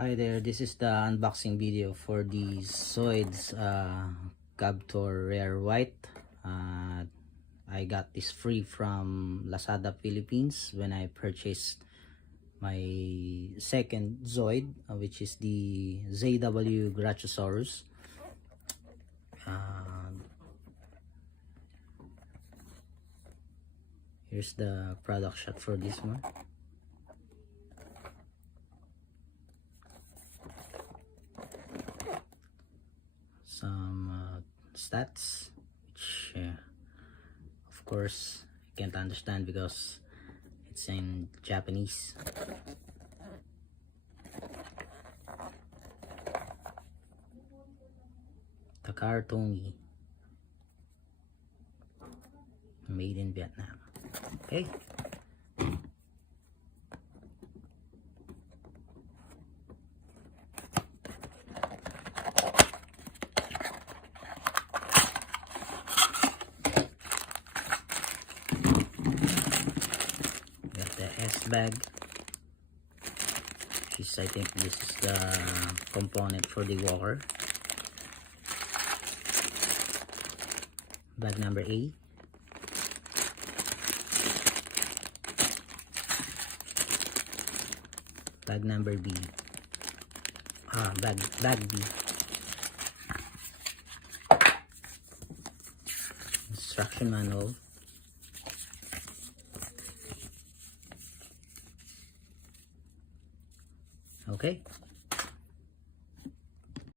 Hi there, this is the unboxing video for the Zoids Captor Rare White. I got this free from Lazada Philippines when I purchased my second Zoid, which is the ZW Graciosaurus. Here's the product shot for this one. Some stats, which of course I can't understand because it's in Japanese. Takara-Tomy, made in Vietnam. Okay. Bag, I think this is the component for the walker. Bag number A. Bag number B. Bag B. Instruction manual. Okay.